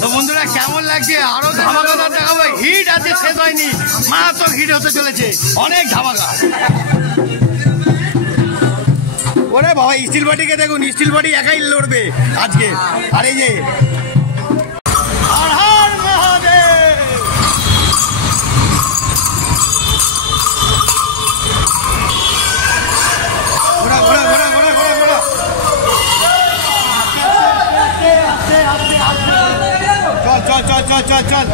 তো বন্ধুরা কেমন লাগছে? আরো ধামাকা দেখাবো। হিট আছে, শেষ হয়নি, মারাত্মক হিট হতে চলেছে, অনেক ধামাকা। ওরে বাবা, স্টিল বডিকে দেখুন, স্টিল বডি একাই লড়বে আজকে। আর এই যে चल चल चल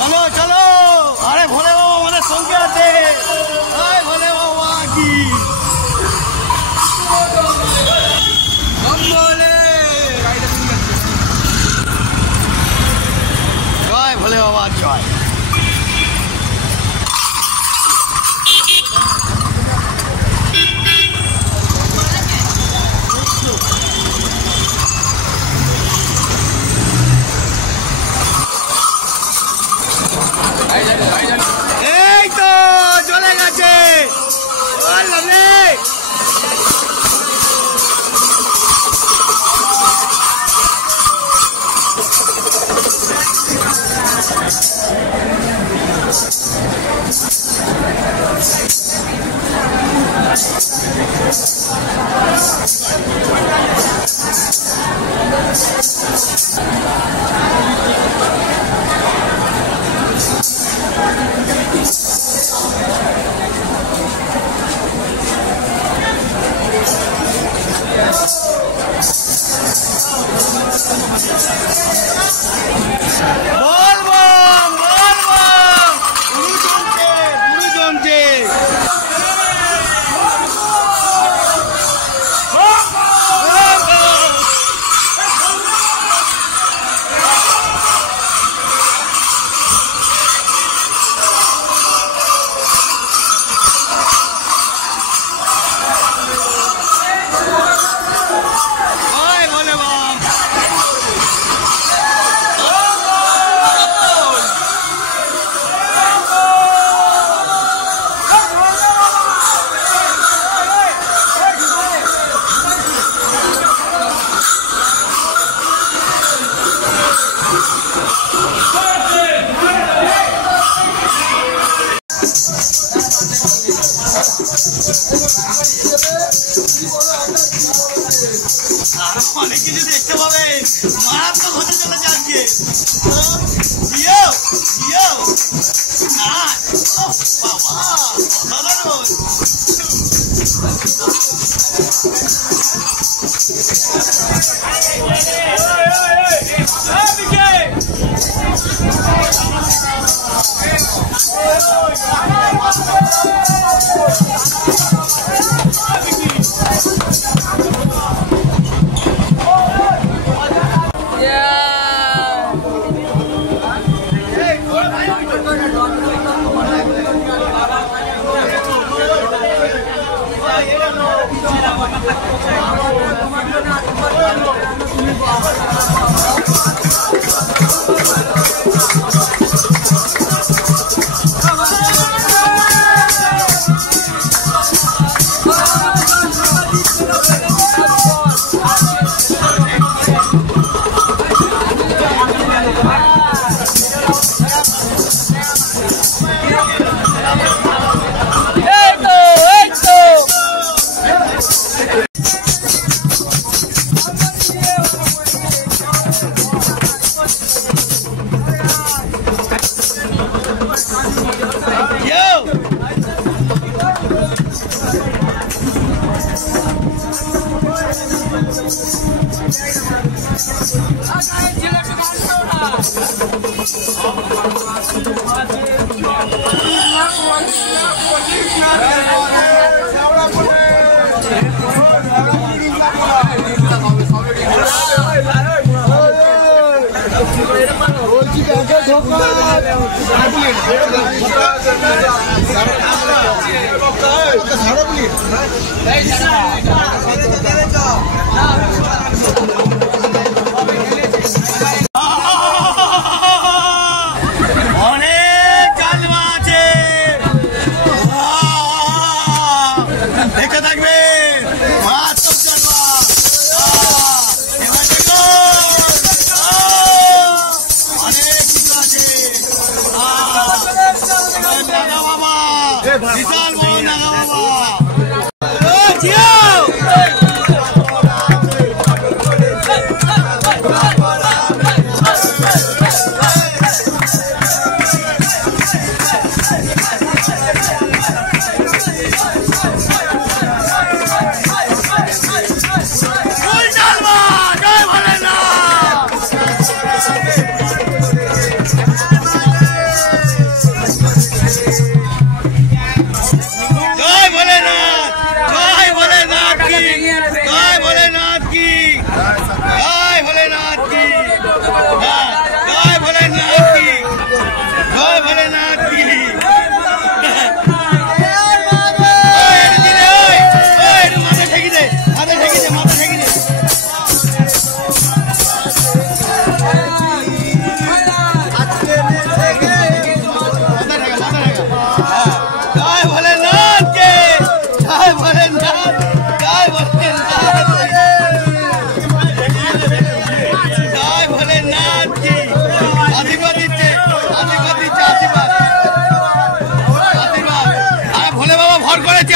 चलो चलो। अरे भोले बाबा हमारे संगे आते, अरे भोले बाबा की जय भोले बाबा जय। অনেক কিছু দেখতে পাবে, মারাত্মক হতে চলে যাচ্ছে। Yeah. विशाल मोहन नागा बाबा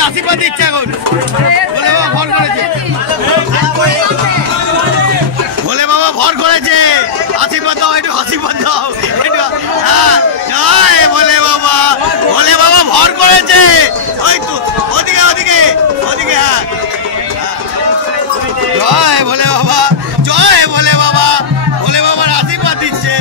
आशीर्वाद दिच्छे भोले बाबा भर करेছে आशीर्वाद दाओ একটু आशीर्वाद दाओ जय भोले बाबा भर करेছে ওই তো ওদিকে ওদিকে ওদিকে জয় ভোলে বাবা ভোলে বাবার আশীর্বাদ দিচ্ছে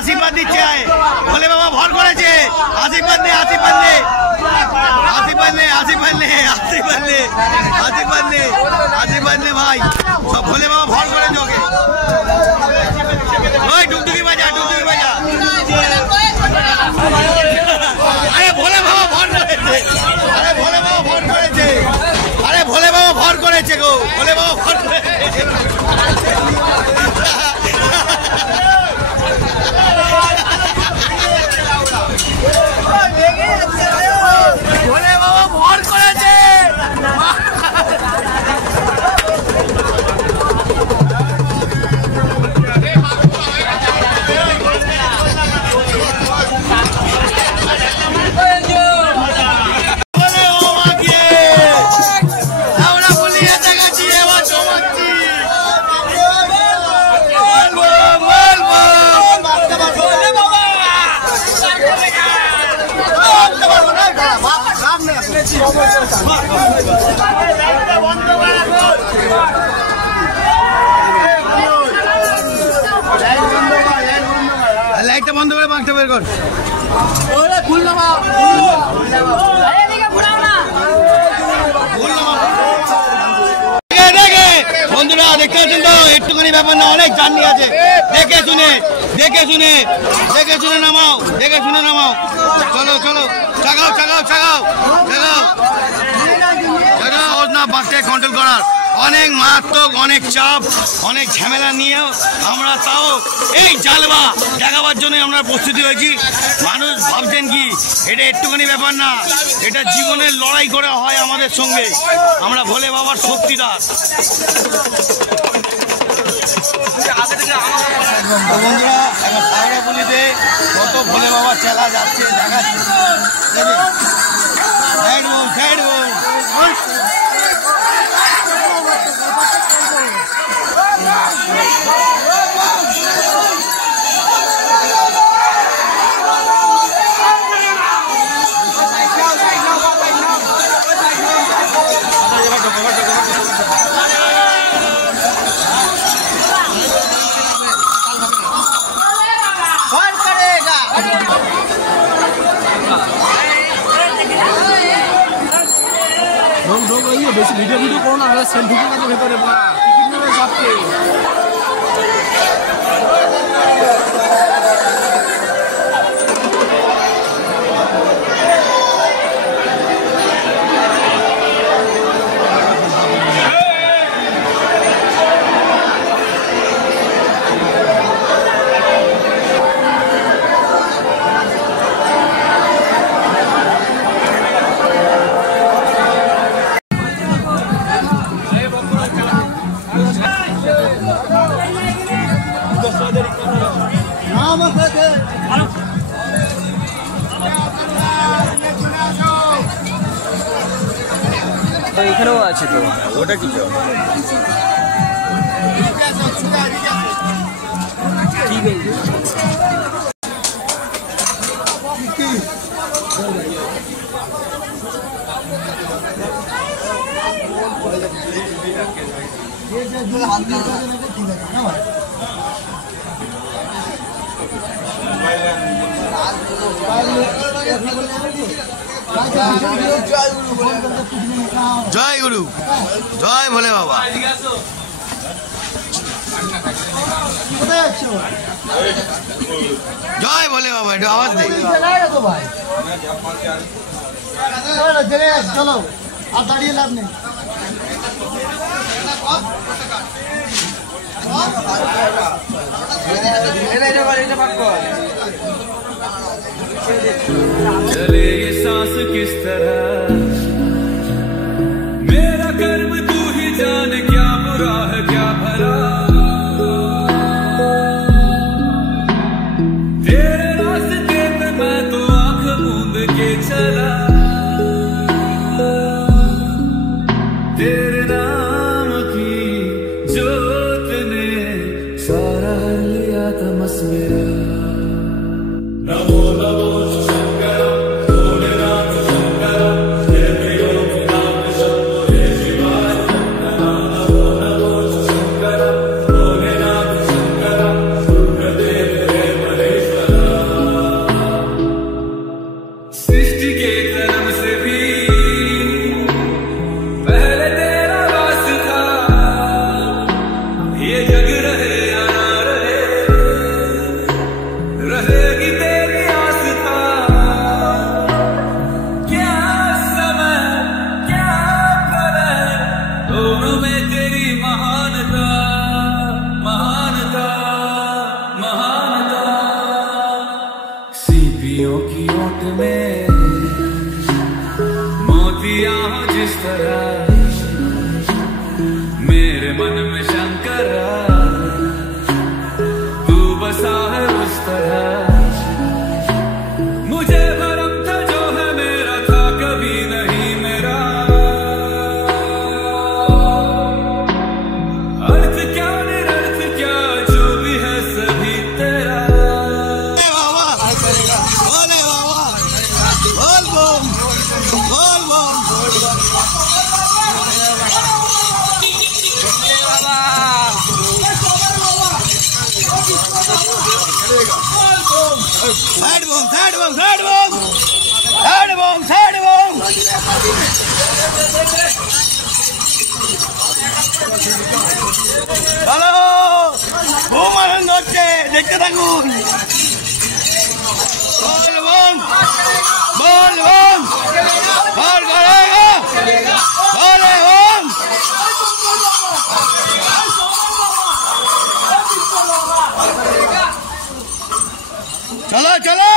आशीर्वाद दीचे भोले बाबा भर करेছে आशीर्वाद ने आशीर्वाद ने आशीर्वाद ने आशीर्वाद ने आशीर्वाद ने आशीर्वाद ने आशीर्वाद ने भाई सब भोले बाबा भर करे जोगे ओए डुगडुगी बजा अरे भोले बाबा भर करेছে अरे भोले बाबा भर करेছে अरे भोले बाबा भर करेছে गो भोले बाबा भर करेছে भोले बाबा भर करेছে লাইটটা বন্ধ করে বাঁকটা বের কর বন্ধুরা দেখতে পাচ্ছেন তো একটুখানি ব্যাপার না অনেক জার্নি আছে দেখে শুনে নামাও চলো না বাসটাকে কন্ট্রোল করার অনেক মারাত্মক অনেক চাপ অনেক ঝামেলা নিয়েও আমরা তাও এই জালবা দেখাবার জন্য আমরা প্রস্তুতি হয়েছি মানুষ ভাবছেন কি এটা একটুখানি ব্যাপার না এটা জীবনের লড়াই করা হয় আমাদের সঙ্গে আমরা ভোলে বাবার শক্তিদার বন্ধুরা এখন সাগরাপুলিতে কত ভোলে বাবার চেলা যাচ্ছে দেখাচ্ছে বেশি ভিডিও করো না, সেল ঢুকে গেছে ভেতরে বা টিকিট নেবে সবকে। এখানেও আছে তো, ওটা কি তো জয় গুরু, জয় ভোলে বাবা। জয় ভোলে বাবা, একটু আওয়াজ দে। চলো আর দাঁড়িয়ে লাভ নেই। चले ये सांस किस तरह, मेरा कर्म तू ही जान, क्या बुरा है क्या भला। तेरे रास्ते पे मैं तो आंख मूंद के चला, तेरे नाम की जोत ने सारा लिया तमस मेरा। नमो नमो शंकर, भोलेनाथ शंकर, हे प्रियो नाम शंभो हे शिवाय। नमो नमो शंकर, भोलेनाथ शंकर, रुद्रदेव हे महेश्वर। सृष्टि के कर्म से भी पहले तेरा वास था, ये जग रहे या ना रहे, रहेगी तेरी आस्था। क्या समय क्या प्रलय, दोनों में तेरी महानता महानता महानता। सीपियों की ओट में मोतिया हो जिस तरह, मेरे मन में शंकर तू बसा है उस तरह। मुझे भरम था जो है मेरा था कभी नहीं मेरा, अर्थ क्या निरर्थ क्या जो भी है सभी तेरा। भोले बाबा, बोल बम, बोल बम। साइड बम, साइड बम, साइड बम, साइड बम, साइड बम। চলো, খুব আনন্দ হচ্ছে, দেখতে থাকুন। বল বম, বল বম, বল করেগা, বলে বম। চলো চলো।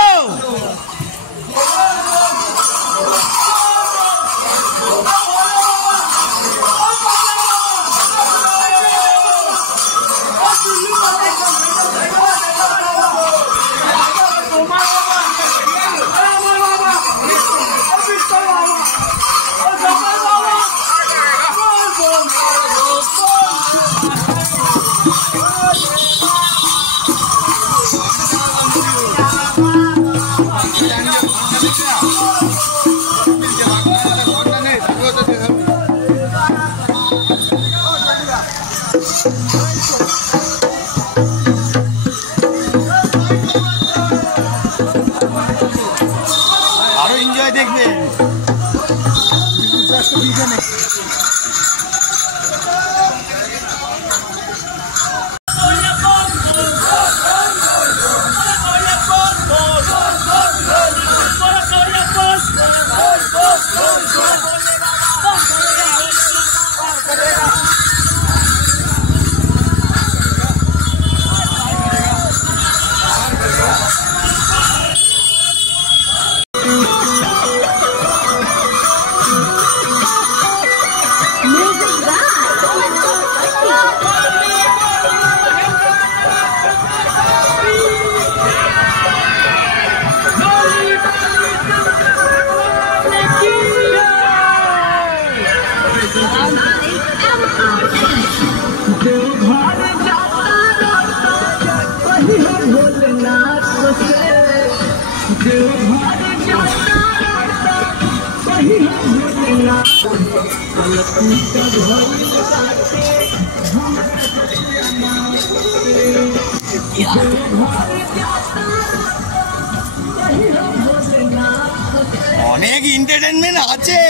অনেক এন্টারটেনমেন্ট আছে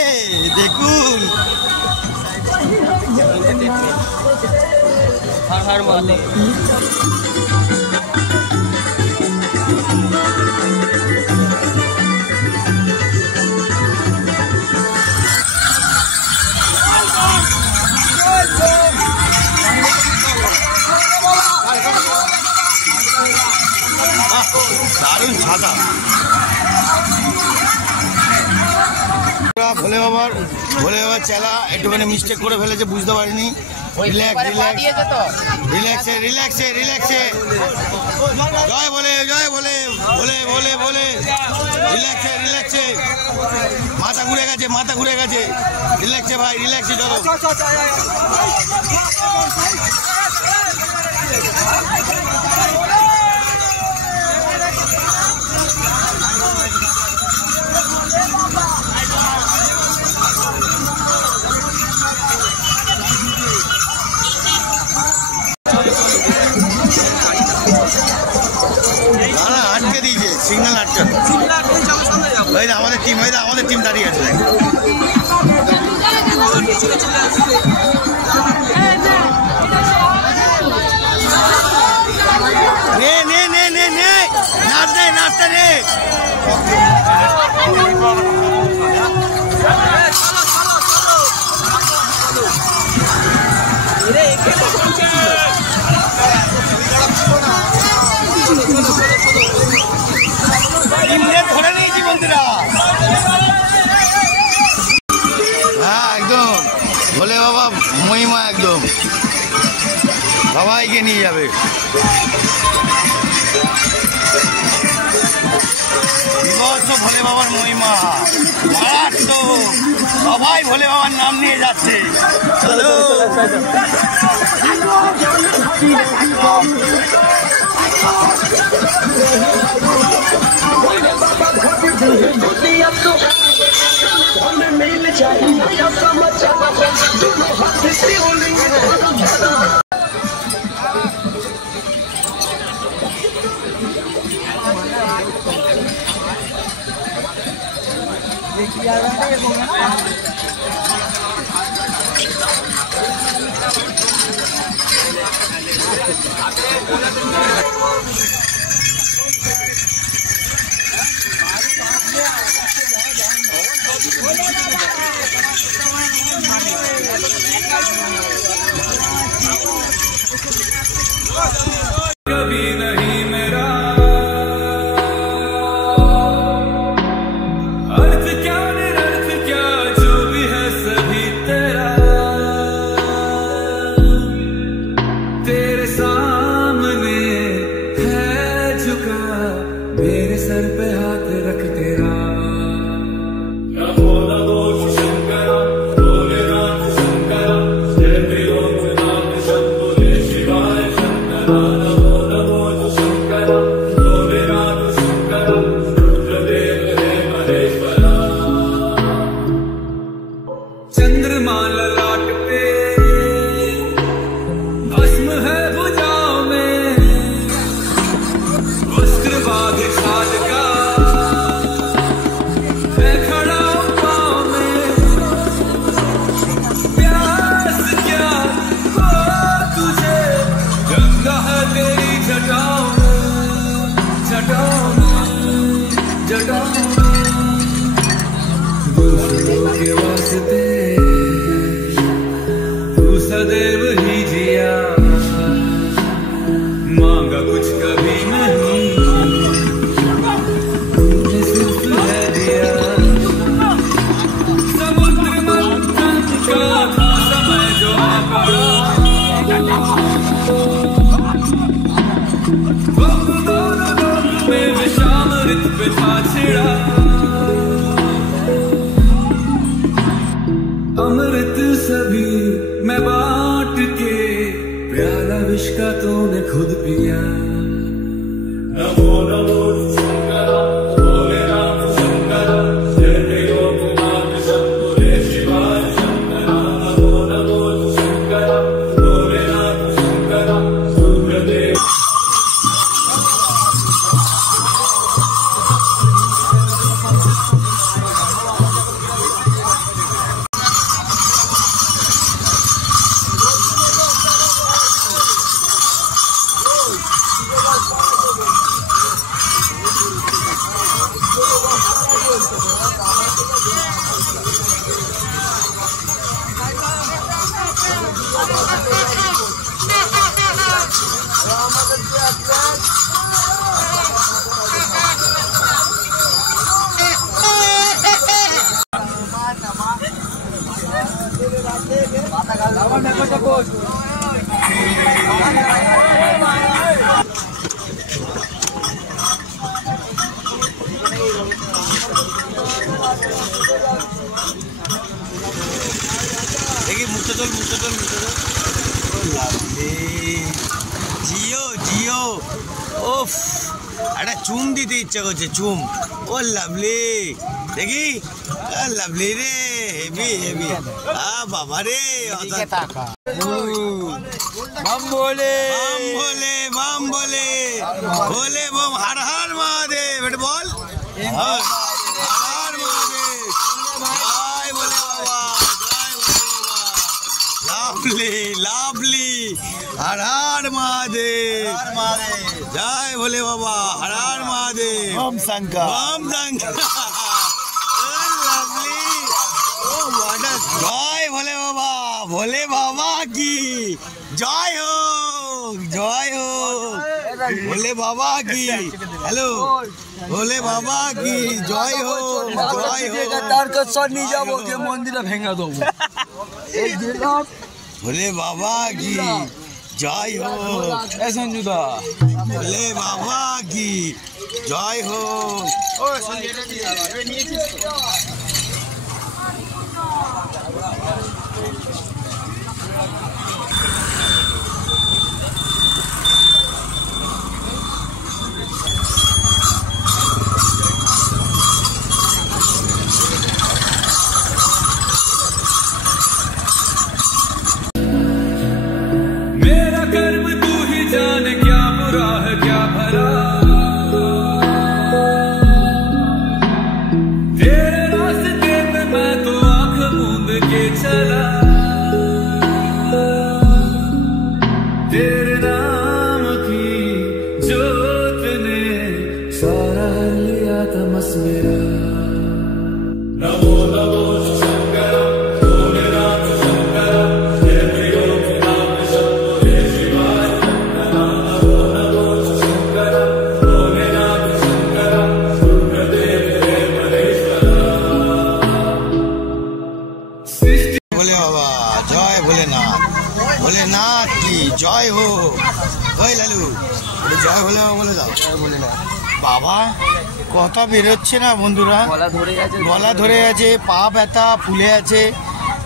দেখুন। हर हर महादेव। দারুণ ছাতা। ভোলে বাবার চেলা একটুখানি মিস্টেক করে ফেলেছে, বুঝতে পারিনি। রিল্যাক্সে জয় বলে রিল্যাক্সে। মাথা ঘুরে গেছে রিল্যাক্সে ভাই, রিল্যাক্সে চলো। আটকে দিয়েছে সিগন্যাল আটকানো। আমাদের টিম দাঁড়িয়ে আছে। নাচতে রে। ধরে নিয়েছি বন্ধুরা। হ্যাঁ একদম ভোলে বাবা মহিমা, একদম সবাইকে নিয়ে যাবে। ভোলে বাবার মহিমা মারাত্মক, সবাই ভোলে বাবার নাম নিয়ে যাচ্ছে। চলো कभी नहीं मेरा अर्थ क्या निरर्थ क्या जो भी है सभी तेरा, तेरे सामने है झुका मेरे सर पे हाथ रख तेरा। चंद्रमा ललाट पे भस्म है भुजाओं में, वस्त्र बाध साध का मैं खड़ा हूँ पाँव में। प्यास क्या हो तुझे, गंगा है तेरी जटाओं में, जटाओं में, जटाओं में। दूसरों के वास्ते सदैव ही जिया, मांगा कुछ कभी नहीं, तूने सिर्फ है दिया। समुद्र मंथन का था समय जो आ पड़ा, दोनों लोक में विषामृत पे था छिड़ा। अमृत सभी मैं बांट के, प्याला विष का तूने खुद पिया। नमो नमो शंकर भोलेनाथ शंकर, जय लोकनाथ शंभुरे शिवाय शंकर। ওফ একটা চুম দিতে ইচ্ছা করছে, চুম। ও লাভলি, দেখি লাভলি রে, হেভি হেভি। বাবা রে, বাম বলে বাম বলে, বাম বলে, বলে বম, হর হর মহাদেব। এটা বল, হর হর মহাদেব, জয় বলে বাবা, জয় বলে বাবা। লাভলি লাভলি, হর হর মহাদেব, জয় ভোলে বাবা, হর হর মহাদেব, ওম শঙ্কর ওম শঙ্কর। জয় ভোলে বাবা, ভোলে বাবা কি জয় হোক, জয় হোক, ভোলে বাবা কি। হ্যালো, ভোলে বাবা কি জয় হোক, জয় হোক। তার কাছে নিয়ে যাবো, যে মন্দিরে ভেঙে দেবো। ভোলে বাবা কি জয় হোক, সঞ্জুদা ভোলে বাবা কি জয় হোক। मेरा कर्म तू ही जान, क्या बुरा है क्या भला। तेरे रास्ते पे मैं तो आंख मूंद के चला, तेरे नाम की जोत ने सारा लिया तमस मेरा। नमो नमो शंकर, भोले नाथ शंकर, जय प्रियो नाम शंभो, जय शिवाय नमो नमो शंकर, भोले नाथ शंकर, रुद्रदेव जय महेश्वरा। सृष्टि ভোলে বাবা, জয় ভোলেনাথ, ভোলেনাথ কি জয় হোক। ওই লালু, একটু জয় ভোলে বাবা বলে দাও। বাবা কথা বেরোচ্ছে না বন্ধুরা, গলা ধরে গেছে। গলা ধরে আছে, পা ব্যথা, ফুলে আছে।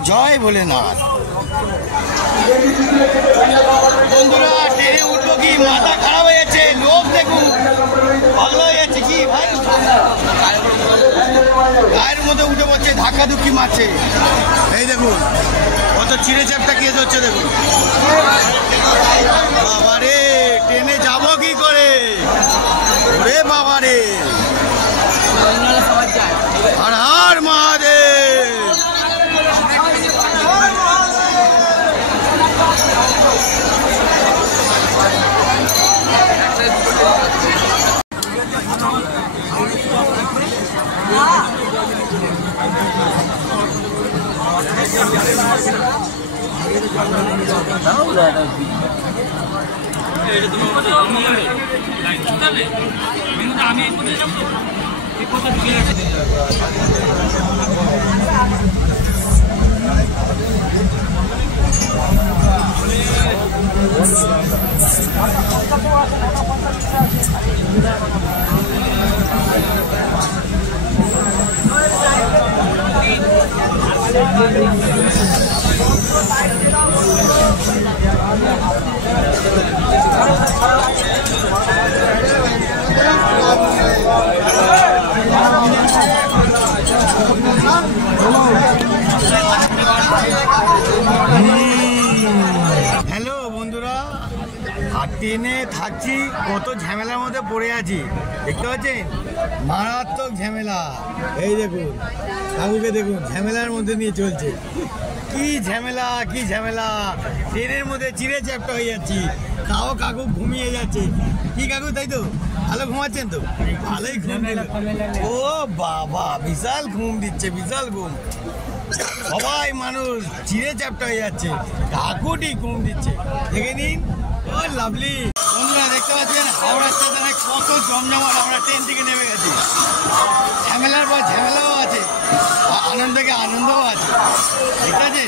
জয় ভোলেনাথ। বন্ধুরা ট্রেনে উঠবো কি, মাথা খারাপ হয়ে যাচ্ছে, লোক দেখুন পাগল হয়ে যাচ্ছে কি ভাই, গায়ের মধ্যে উঠে পড়ছে, ধাক্কা ধুক্কি মারছে। এই দেখুন কত চিড়ে চ্যাপটা কেস হচ্ছে দেখুন। বাবারে ট্রেনে যাবো কি করে, ওরে বাবারে, হর হর মহাদেব। হ্যালো বন্ধুরা, আর ট্রেনে থাকছি, কত ঝামেলার মধ্যে পড়ে আছি দেখতে পাচ্ছেন, মারাত্মক ঝামেলা। এই দেখুন কাকুকে দেখুন, ঝামেলার মধ্যে নিয়ে চলছে। কি ঝামেলা, কি ঝামেলা, ট্রেনের মধ্যে চিড়ে চ্যাপটা হয়ে যাচ্ছি, তাও কাকু ঘুমিয়ে যাচ্ছে। কি কাকু, তাই তো? ভালো ঘুমাচ্ছেন তো? ভালোই ঘুম দিল। ও বাবা, বিশাল ঘুম দিচ্ছে, বিশাল ঘুম। সবাই মানুষ চিড়ে চ্যাপটা হয়ে যাচ্ছে, কাকুটি ঘুম দিচ্ছে। দেখে নিন, ও লাভলি। বন্ধুরা দেখতে পাচ্ছেন হাওড়া স্টেশনে কত জমজমাট, আমরা ট্রেন থেকে নেমে গেছি। ঝামেলার পর ঝামেলাও আছে, আনন্দকে আনন্দও আছে, ঠিক আছে।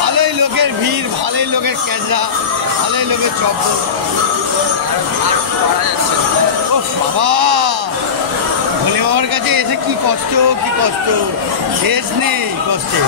ভালোই লোকের ভিড়, ভালোই লোকের ক্যাজরা, ভালোই লোকের চপ। ও বাবা, ভোলে বাবার কাছে এসে কি কষ্ট, কি কষ্ট, শেষ নেই কষ্টে।